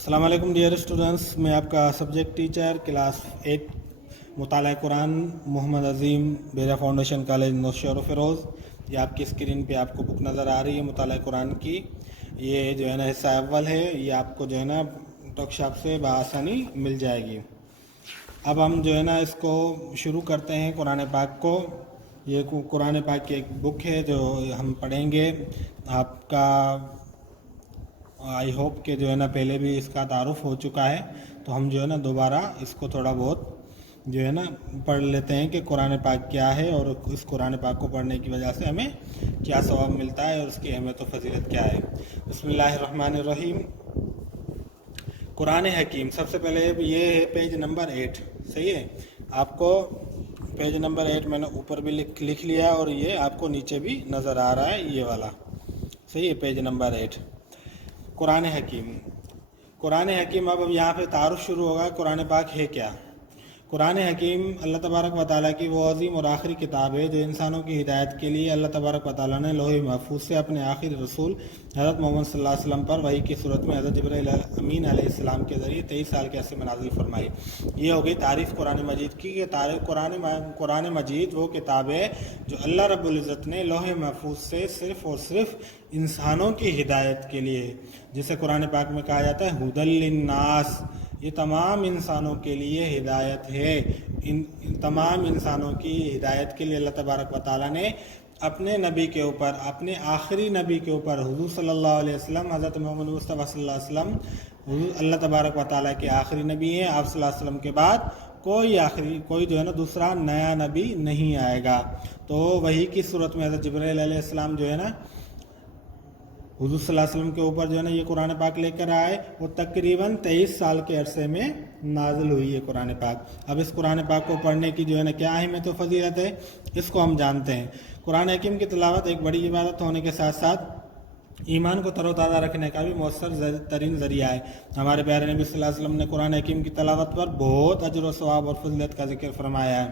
السلام علیکم dear students, میں آپ کا سبجیکٹ ٹیچر کلاس 8 مطالعہ قرآن محمد عظیم بیرا فاؤنڈیشن کالج نوشہر و فیروز۔ یہ آپ کی اسکرین پہ آپ کو بک نظر آ رہی ہے مطالعہ قرآن کی۔ یہ جو ہے نا حصہ اول ہے، یہ آپ کو جو ہے نا ورک شاپ سے بآسانی مل جائے گی۔ اب ہم جو ہے نا اس کو شروع کرتے ہیں قرآن پاک کو۔ یہ قرآن پاک کی ایک بک ہے جو ہم پڑھیں گے۔ آپ کا آئی ہوپ کہ جو ہے نا پہلے بھی اس کا تعارف ہو چکا ہے، تو ہم جو ہے نا دوبارہ اس کو تھوڑا بہت جو ہے نا پڑھ لیتے ہیں کہ قرآن پاک کیا ہے اور اس قرآن پاک کو پڑھنے کی وجہ سے ہمیں کیا ثواب ملتا ہے اور اس کی اہمیت و فضیلت کیا ہے۔ بسم اللہ الرحمن الرحیم۔ قرآن حکیم، سب سے پہلے یہ ہے پیج نمبر 8، صحیح ہے؟ آپ کو پیج نمبر 8 میں نے اوپر بھی لکھ لیا اور یہ آپ کو نیچے بھی نظر آ رہا ہے، یہ والا صحیح ہے، پیج نمبر 8 قرآن حکیم۔ قرآن حکیم، اب یہاں پہ تعارف شروع ہوگا قرآن پاک ہے کیا۔ قرآن حکیم اللہ تبارک و تعالیٰ کی وہ عظیم اور آخری کتاب ہے جو انسانوں کی ہدایت کے لیے اللہ تبارک و تعالیٰ نے لوح محفوظ سے اپنے آخری رسول حضرت محمد صلی اللہ علیہ وسلم پر وحی کی صورت میں حضرت جبرائیل امین علیہ السلام کے ذریعے 23 سال کے عرصے میں نازل فرمائی۔ یہ ہو گئی تعریف قرآن مجید کی کہ قرآن مجید وہ کتاب ہے جو اللہ رب العزت نے لوح محفوظ سے صرف اور صرف انسانوں کی ہدایت کے لیے، جسے قرآن پاک میں کہا جاتا ہے ہدی للناس، یہ تمام انسانوں کے لیے ہدایت ہے۔ تمام انسانوں کی ہدایت کے لیے اللہ تبارک و تعالیٰ نے اپنے نبی کے اوپر، اپنے آخری نبی کے اوپر حضور صلی اللہ علیہ وسلم، حضرت محمد مصطفیٰ صلی اللہ علیہ وسلم، حضور اللہ تبارک و تعالیٰ کے آخری نبی ہیں۔ آپ صلی اللہ علیہ وسلم کے بعد کوئی جو ہے نا دوسرا نیا نبی نہیں آئے گا۔ تو وحی کی صورت میں حضرت جبرائیل علیہ السلام جو ہے نا حضور صلی اللہ علیہ وسلم کے اوپر جو ہے نا یہ قرآن پاک لے کر آئے، وہ تقریباً 23 سال کے عرصے میں نازل ہوئی ہے قرآن پاک۔ اب اس قرآن پاک کو پڑھنے کی جو ہے نا کیا اہمیت و فضیلت ہے، اس کو ہم جانتے ہیں۔ قرآن حکیم کی تلاوت ایک بڑی عبادت ہونے کے ساتھ ساتھ ایمان کو تر و تازہ رکھنے کا بھی مؤثر ترین ذریعہ ہے۔ ہمارے پیارے نبی صلی اللہ علیہ وسلم نے قرآن حکیم کی تلاوت پر بہت اجر و ثواب اور فضیلت کا ذکر فرمایا ہے۔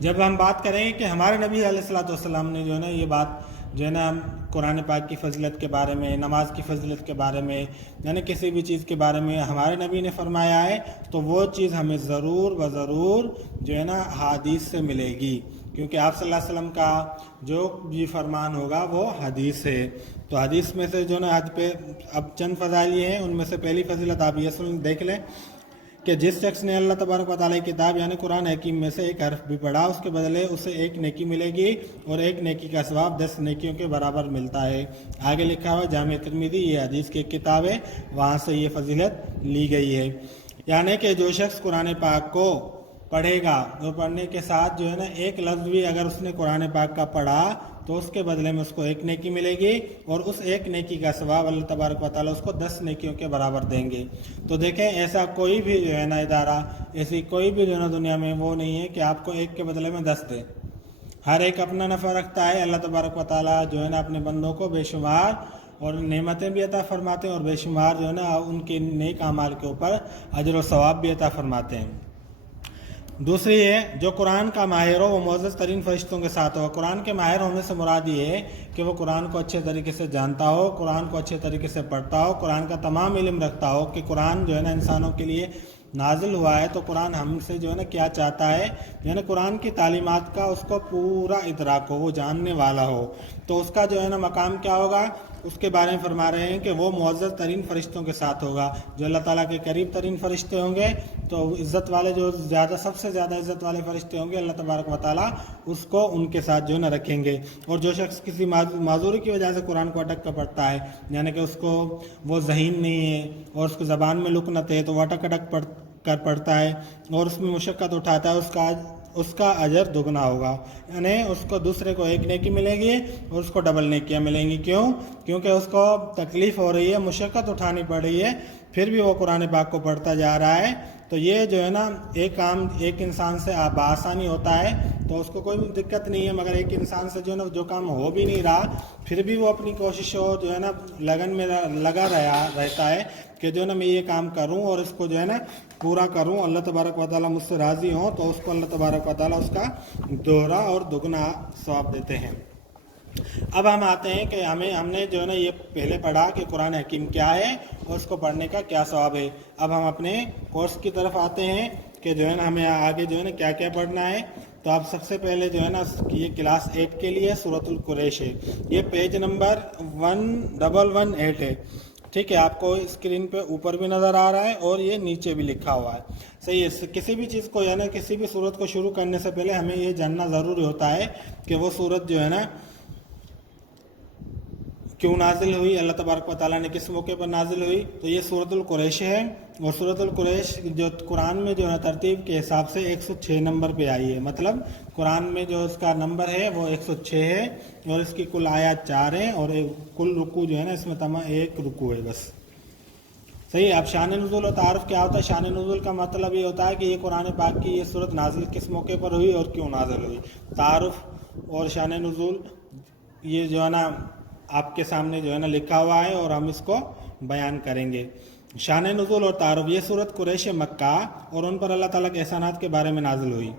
جب ہم بات کریں گے کہ ہمارے نبی علیہ الصلوۃ والسلام نے جو ہے نا یہ بات جو ہے نا قرآن پاک کی فضیلت کے بارے میں، نماز کی فضیلت کے بارے میں، یعنی کسی بھی چیز کے بارے میں ہمارے نبی نے فرمایا ہے، تو وہ چیز ہمیں ضرور جو ہے نا حدیث سے ملے گی، کیونکہ آپ صلی اللہ علیہ وسلم کا جو بھی فرمان ہوگا وہ حدیث ہے۔ تو حدیث میں سے جو ہے نا اب چند فضائل یہ ہیں، ان میں سے پہلی فضیلت آپ یہ دیکھ لیں کہ جس شخص نے اللہ تبارک و تعالیٰ کی کتاب یعنی قرآن حکیم میں سے ایک حرف بھی پڑھا، اس کے بدلے اسے 1 نیکی ملے گی اور 1 نیکی کا ثواب 10 نیکیوں کے برابر ملتا ہے۔ آگے لکھا ہوا جامع ترمذی، یہ حدیث کی کتاب ہے، وہاں سے یہ فضیلت لی گئی ہے۔ یعنی کہ جو شخص قرآن پاک کو پڑھے گا، جو پڑھنے کے ساتھ جو ہے نا ایک لفظ بھی اگر اس نے قرآن پاک کا پڑھا تو اس کے بدلے میں اس کو 1 نیکی ملے گی اور اس 1 نیکی کا ثواب اللہ تبارک و تعالیٰ اس کو 10 نیکیوں کے برابر دیں گے۔ تو دیکھیں ایسا کوئی بھی جو ہے نا ادارہ، ایسی کوئی بھی جو ہے نا دنیا میں وہ نہیں ہے کہ آپ کو 1 کے بدلے میں 10 دے۔ ہر ایک اپنا نفع رکھتا ہے۔ اللہ تبارک و تعالیٰ جو ہے نا اپنے بندوں کو بے شمار اور نعمتیں بھی عطا فرماتے ہیں اور بے شمار جو ہے نا ان کے نیک اعمال کے اوپر اجر و ثواب بھی عطا فرماتے ہیں۔ دوسری ہے جو قرآن کا ماہر ہو وہ معزز ترین فرشتوں کے ساتھ ہو۔ قرآن کے ماہر ہونے سے مراد یہ ہے کہ وہ قرآن کو اچھے طریقے سے جانتا ہو، قرآن کو اچھے طریقے سے پڑھتا ہو، قرآن کا تمام علم رکھتا ہو کہ قرآن جو ہے نا انسانوں کے لیے نازل ہوا ہے، تو قرآن ہم سے جو ہے نا کیا چاہتا ہے، یعنی قرآن کی تعلیمات کا اس کو پورا ادراک ہو، وہ جاننے والا ہو، تو اس کا جو ہے نا مقام کیا ہوگا، اس کے بارے میں فرما رہے ہیں کہ وہ معزز ترین فرشتوں کے ساتھ ہوگا۔ جو اللہ تعالیٰ کے قریب ترین فرشتے ہوں گے، تو عزت والے جو سب سے زیادہ عزت والے فرشتے ہوں گے، اللہ تبارک و تعالیٰ اس کو ان کے ساتھ جو ہے نا رکھیں گے۔ اور جو شخص کسی معذوری کی وجہ سے قرآن کو اٹک کر پڑھتا ہے، یعنی کہ اس کو وہ ذہین نہیں ہے اور اس کو زبان میں لکنت ہے، تو وہ اٹک کر پڑھتا ہے اور اس میں مشقت اٹھاتا ہے، اس کا اجر دگنا ہوگا، یعنی اس کو دوسرے کو 1 نیکی ملے گی اور اس کو ڈبل نیکیاں ملیں گی۔ کیونکہ اس کو تکلیف ہو رہی ہے، مشقت اٹھانی پڑ رہی ہے، پھر بھی وہ قرآن پاک کو پڑھتا جا رہا ہے۔ تو یہ جو ہے نا ایک کام ایک انسان سے بآسانی ہوتا ہے تو اس کو کوئی دقت نہیں ہے، مگر ایک انسان سے جو ہے نا جو کام ہو بھی نہیں رہا پھر بھی وہ اپنی کوشش جو ہے نا لگن میں لگا رہتا ہے کہ جو ہے نا میں یہ کام کروں اور اس کو جو ہے نا پورا کروں، اللہ تبارک و تعالیٰ مجھ سے راضی ہوں، تو اس کو اللہ تبارک و تعالیٰ اس کا دوہرا اور دگنا ثواب دیتے ہیں۔ अब हम आते हैं कि हमने जो है ना ये पहले पढ़ा कि कुरान हकीम क्या है और उसको पढ़ने का क्या सवाब है। अब हम अपने कोर्स की तरफ आते हैं कि जो है ना हमें आगे जो है ना क्या क्या पढ़ना है। तो आप सबसे पहले जो है ना ये क्लास 8 के लिए सूरतुल कुरैश है, ये पेज नंबर 1118 है। ठीक है, आपको स्क्रीन पे ऊपर भी नज़र आ रहा है और ये नीचे भी लिखा हुआ है। सही है, किसी भी चीज़ को यानी किसी भी सूरत को शुरू करने से पहले हमें ये जानना ज़रूरी होता है कि वो सूरत जो है ना क्यों नाजिल हुई, अल्लाह तबारक व तआला ने किस मौके पर नाजिल हुई। तो ये सूरतुल कुरैश है और सूरतुल कुरैश जो कुरान में जो है तरतीब के हिसाब से 106 नंबर पे आई है। मतलब कुरान में जो इसका नंबर है वो 106 है और इसकी कुल आयत 4 है और कुल रुकू जो है ना इसमें तमाम 1 रुकू है बस। सही है। अब शान नुज़ूल और तारुफ क्या होता है? शान नुज़ूल का मतलब ये होता है कि ये कुरान पाक की ये सूरत नाजिल किस मौके पर हुई और क्यों नाजिल हुई। तारुफ और शान नुज़ूल ये जो है ना आपके सामने जो है ना लिखा हुआ है और हम इसको बयान करेंगे। शान नुज़ूल और तारुफ, ये सूरत कुरैश मक्का और उन पर अल्लाह ताला के एहसानात के बारे में नाजिल हुई।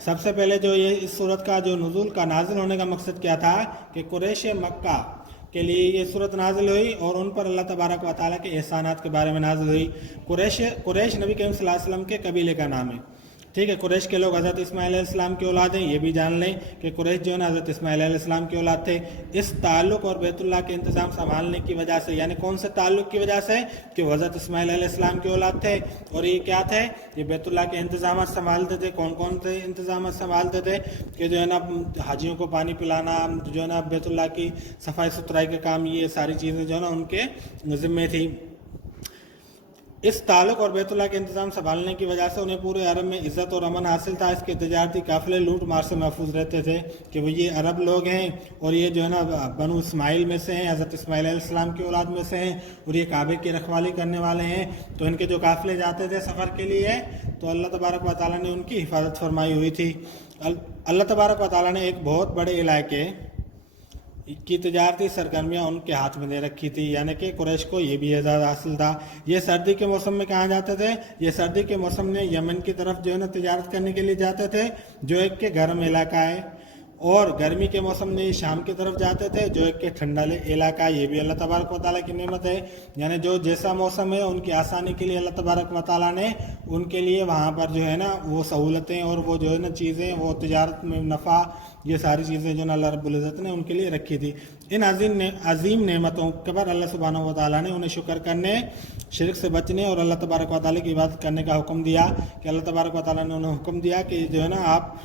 सबसे पहले जो ये इस सूरत का जो नुज़ूल का नाजिल होने का मकसद क्या था कि कुरैश मक्का के लिए ये सूरत नाजिल हुई और उन पर अल्लाह तबारक व तआला के एहसानात के बारे में नाजिल हुई। कुरैश नबी करीम सल्लल्लाहु अलैहि वसल्लम के कबीले का नाम है। ठीक है, कुरैश के लोग हज़रत इस्माइल अलैहिस्सलाम की औलाद हैं। ये भी जान लें कि कुरैश जो है ना हज़रत इस्माइल अलैहिस्सलाम की औलाद थे। इस ताल्लुक़ और बैतुल्लाह के इंतज़ाम संभालने की वजह से, यानी कौन से ताल्लुक़ की वजह से कि वो हज़रत इस्माइल अलैहिस्सलाम की औलाद थे और ये क्या थे, ये बैतुल्लाह के इंतज़ाम संभालते थे। कौन कौन से इंतज़ाम संभालते थे कि जो है ना हाजियों को पानी पिलाना, जो है ना बैतुल्लाह की सफाई सुथराई का काम, ये सारी चीज़ें जो है ना उनके ज़िम्मे थी। इस ताल्लुक़ और बैतुल्लाह के इंतज़ाम संभालने की वजह से उन्हें पूरे अरब में इज़्ज़त और अमन हासिल था। इसके तजारती काफ़िले लूट मार से महफूज रहते थे कि वो ये अरब लोग हैं और ये जो है ना बनु इस्माइल में से हैं, हज़रत इस्माइल अलैहिस्सलाम की औलाद में से हैं और ये काबे की रखवाली करने वाले हैं। तो इनके जो काफ़िले जाते थे सफ़र के लिए तो अल्लाह तबारक व तआला ने उनकी हिफाजत फरमाई हुई थी। अल्लाह तबारक व तआला ने एक बहुत बड़े इलाके की तजारती सरगर्मियाँ उनके हाथ में दे रखी थी, यानी कि कुरैश को ये भी एजाज़ हासिल था। ये सर्दी के मौसम में कहाँ जाते थे? ये सर्दी के मौसम में यमन की तरफ जो है ना तजारत करने के लिए जाते थे, जो एक के गर्म इलाका है, और गर्मी के मौसम में शाम की तरफ जाते थे, जो एक के ठंडा इलाका है। ये भी अल्लाह तबारक व तआला की नेमत है। यानी जो जैसा मौसम है उनकी आसानी के लिए अल्लाह तबारक व तआला ने उनके लिए वहाँ पर जो है ना वो सहूलतें और वो जो है ना चीज़ें, वो तिजारत में नफ़ा, ये सारी चीज़ें जो ना अल्लाह रब्बुल इज़्ज़त ने उनके लिए रखी थी। इन अजीम नेमतों के बाद अल्लाह सुब्हानहू व तआला ने उन्हें शुक्र करने, शिरक से बचने और अल्लाह तबारक व तआला की इबादत करने का हुक्म दिया। कि अल्लाह तबारक व तआला ने उन्हें हुक्म दिया कि जो है ना आप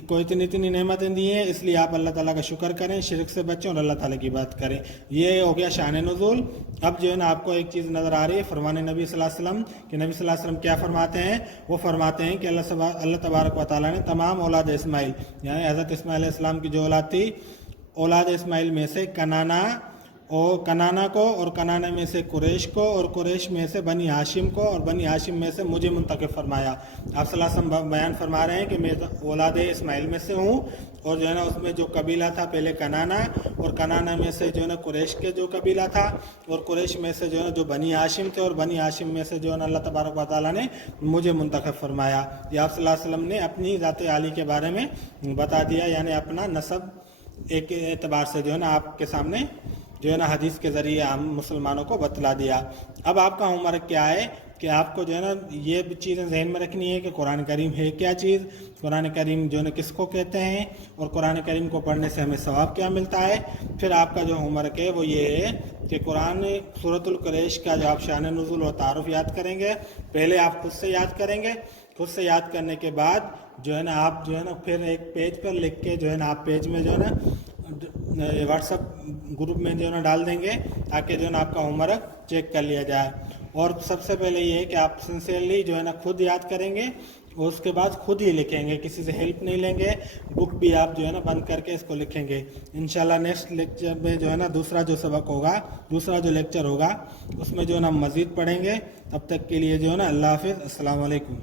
को इतनी नेमतें दी हैं, इसलिए आप अल्लाह ताला का शुक्र करें, शिरक से बचें और अल्लाह ताला की बात करें। ये हो गया शान नुज़ूल। अब जो है ना आपको एक चीज़ नज़र आ रही है, फरमान नबी सल्लल्लाहु अलैहि वसल्लम कि नबी सल्लल्लाहु अलैहि वसल्लम क्या फरमाते हैं? वो फरमाते हैं कि अल्लाह तबारक व तआला ने तमाम औलाद इस्माइल, यानी हज़रत इस्माइल अलैहिस्सलाम की जो औलाद थी, औलाद इस्माइल में से कनाना को और कनाना में से कुरैश को और कुरैश में से बनी हाशिम को और बनी हाशिम में से मुझे मुंतखब फरमाया। आप सल्लल्लाहु अलैहि वसल्लम बयान फरमा रहे हैं कि मैं औलाद इस्माइल में से हूँ और जो है ना उसमें जो कबीला था पहले कनाना, और कनाना में से जो है ना कुरैश के जो कबीला था, और कुरैश में से जो है ना जो बनी हाशिम थे, और बनी हाशिम में से जो है ना अल्लाह तबारक व तआला ने मुझे मुंतखब फरमाया। ये आप सल्लल्लाहु अलैहि वसल्लम ने अपनी ज़ात आली के बारे में बता दिया, यानी अपना नसब एक एतबार से जो है ना आपके सामने जो है ना हदीस के ज़रिए हम मुसलमानों को बतला दिया। अब आपका होमवर्क क्या है कि आपको जो है ना ये चीज़ें जहन में रखनी है कि कुरान करीम है क्या चीज़, कुरान करीम जो है ना किसको कहते हैं, और कुरान करीम को पढ़ने से हमें सवाब क्या मिलता है। फिर आपका जो होमवर्क है वो ये है कि कुरान सूरतुल कुरैश का जो आप शान नुज़ूल और तारुफ याद करेंगे, पहले आप खुद से याद करेंगे, खुद से याद करने के बाद जो है ना आप जो है ना फिर एक पेज पर लिख के जो है ना आप पेज में जो है ना व्हाट्सएप ग्रुप में जो है ना डाल देंगे, ताकि जो है ना आपका होमवर्क चेक कर लिया जाए। और सबसे पहले ये है कि आप सिंसियरली जो है ना खुद याद करेंगे और उसके बाद खुद ही लिखेंगे, किसी से हेल्प नहीं लेंगे। बुक भी आप जो है ना बंद करके इसको लिखेंगे। इंशाल्लाह नेक्स्ट लेक्चर में जो है ना दूसरा जो सबक होगा, दूसरा जो लेक्चर होगा उसमें जो है ना मज़ीद पढ़ेंगे। तब तक के लिए जो है ना अल्लाह हाफ़िज़, अस्सलाम वालेकुम।